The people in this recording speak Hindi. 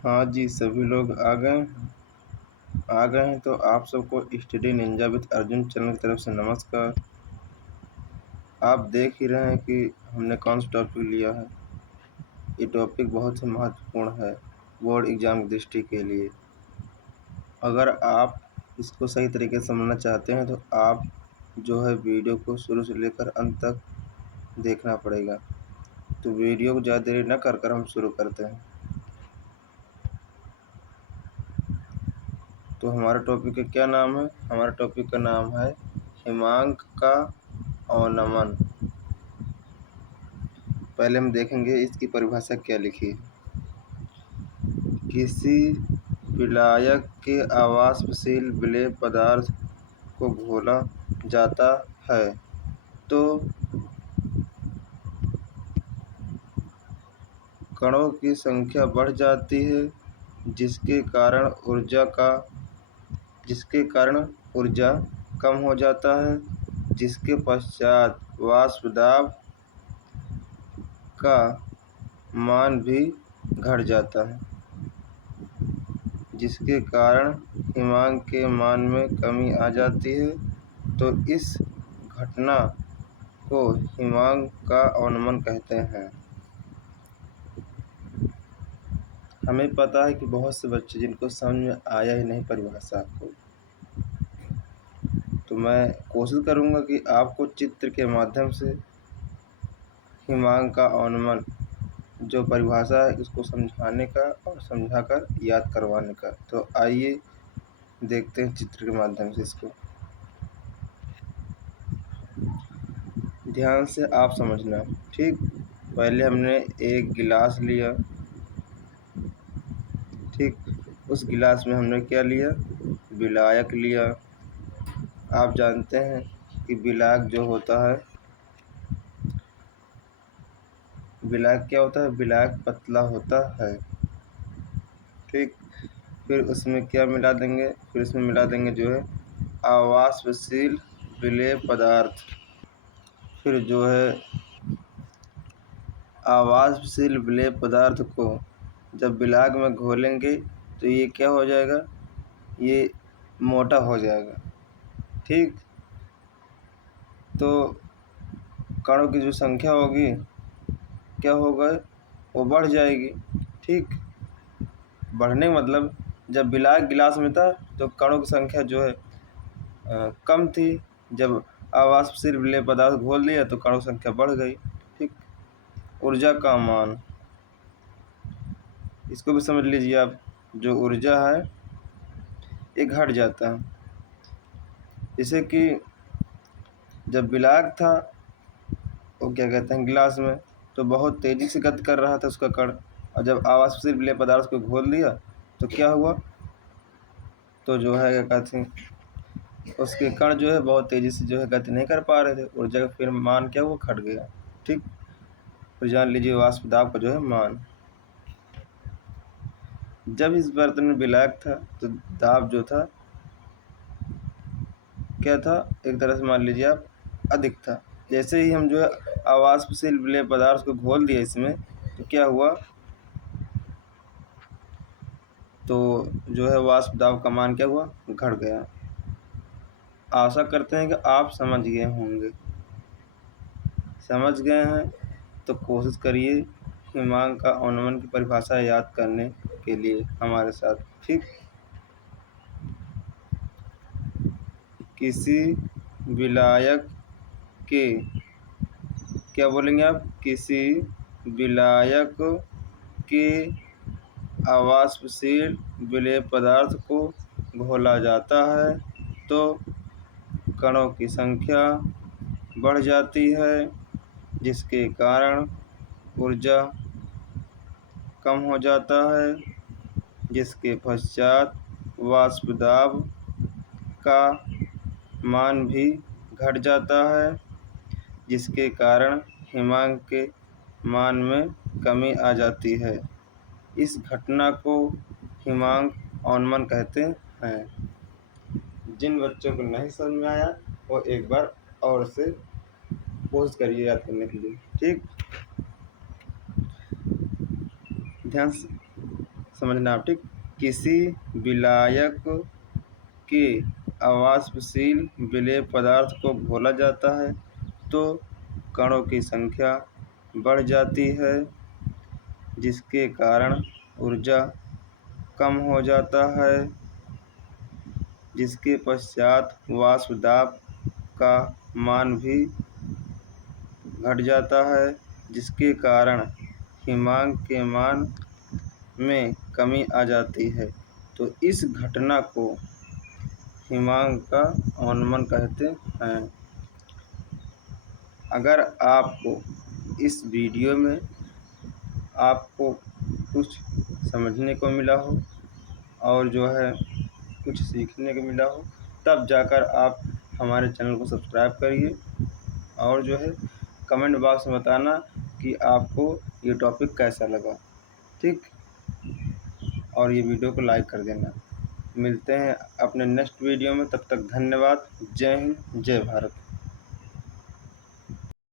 हाँ जी, सभी लोग आ गए हैं तो आप सबको study Ninja with Arjun channel की तरफ से नमस्कार। आप देख ही रहे हैं कि हमने कौन सा टॉपिक लिया है। ये टॉपिक बहुत ही महत्वपूर्ण है बोर्ड एग्ज़ाम की दृष्टि के लिए। अगर आप इसको सही तरीके से समझना चाहते हैं तो आप जो है वीडियो को शुरू से लेकर अंत तक देखना पड़ेगा। तो वीडियो को ज़्यादा देरी न कर हम शुरू करते हैं। तो हमारा टॉपिक का क्या नाम है? हमारा टॉपिक का नाम है हिमांक का औनमन। पहले हम देखेंगे इसकी परिभाषा क्या लिखी है। किसी विलायक के अवाष्पशील विलेय पदार्थ को घोला जाता है तो कणों की संख्या बढ़ जाती है, जिसके कारण ऊर्जा कम हो जाता है, जिसके पश्चात वाष्प दाब का मान भी घट जाता है, जिसके कारण हिमांक के मान में कमी आ जाती है। तो इस घटना को हिमांक का अवनमन कहते हैं। हमें पता है कि बहुत से बच्चे जिनको समझ में आया ही नहीं परिभाषा को, तो मैं कोशिश करूँगा कि आपको चित्र के माध्यम से हिमांक का अवनमन जो परिभाषा है इसको समझाने का और समझाकर याद करवाने का। तो आइए देखते हैं चित्र के माध्यम से इसको। ध्यान से आप समझना, ठीक। पहले हमने एक गिलास लिया, ठीक। उस गिलास में हमने क्या लिया? विलायक लिया। आप जानते हैं कि विलायक जो होता है, विलायक क्या होता है? विलायक पतला होता है, ठीक। फिर उसमें क्या मिला देंगे? फिर उसमें मिला देंगे जो है अवाष्पशील विलेय पदार्थ। फिर जो है अवाष्पशील विलेय पदार्थ को जब विलायक में घोलेंगे तो ये क्या हो जाएगा? ये मोटा हो जाएगा, ठीक। तो कणों की जो संख्या होगी क्या होगा? वो बढ़ जाएगी, ठीक। बढ़ने मतलब जब विलायक गिलास में था तो कणों की संख्या जो है कम थी। जब अवाष्पशील विलेय पदार्थ घोल दिया तो कणों की संख्या बढ़ गई, ठीक। ऊर्जा का मान, इसको भी समझ लीजिए आप। जो ऊर्जा है ये घट जाता है। जैसे कि जब विलायक था वो क्या कहते हैं गिलास में, तो बहुत तेज़ी से गति कर रहा था उसका कण, और जब अवाष्पशील विलेय पदार्थ को घोल दिया तो क्या हुआ? तो जो है क्या कहते हैं उसके कण जो है बहुत तेज़ी से जो है गति नहीं कर पा रहे थे। ऊर्जा का फिर मान क्या हुआ? घट गया, ठीक। फिर जान लीजिए वाष्प दाब का जो है मान। जब इस बर्तन में विलायक था तो दाब जो था क्या था? एक तरह से मान लीजिए आप अधिक था। जैसे ही हम जो है अवाष्पशील विलेय पदार्थ को घोल दिया इसमें तो क्या हुआ? तो जो है वाष्प दाब का मान क्या हुआ? घट गया। आशा करते हैं कि आप समझ गए होंगे। समझ गए हैं तो कोशिश करिए हिमांक का अवनमन की परिभाषा याद करने के लिए हमारे साथ, ठीक। किसी विलायक के क्या बोलेंगे आप? किसी विलायक के अवाष्पशील विलेय पदार्थ को घोला जाता है तो कणों की संख्या बढ़ जाती है, जिसके कारण ऊर्जा कम हो जाता है, जिसके पश्चात वाष्प दाब का मान भी घट जाता है, जिसके कारण हिमांक के मान में कमी आ जाती है। इस घटना को हिमांक अवनमन कहते हैं। जिन बच्चों को नहीं समझ में आया वो एक बार और से कोशिश करिए याद करने के लिए, ठीक। ध्यान से समझना आप, ठीक। किसी विलायक के अवाष्पशील विलेय पदार्थ को घोला जाता है तो कणों की संख्या बढ़ जाती है, जिसके कारण ऊर्जा कम हो जाता है, जिसके पश्चात वाष्प दाब का मान भी घट जाता है, जिसके कारण हिमांक के मान में कमी आ जाती है। तो इस घटना को हिमांक का अवनमन कहते हैं। अगर आपको इस वीडियो में आपको कुछ समझने को मिला हो और जो है कुछ सीखने को मिला हो, तब जाकर आप हमारे चैनल को सब्सक्राइब करिए और जो है कमेंट बॉक्स में बताना कि आपको ये टॉपिक कैसा लगा, ठीक। और ये वीडियो को लाइक कर देना। मिलते हैं अपने नेक्स्ट वीडियो में, तब तक धन्यवाद। जय हिंद, जय भारत।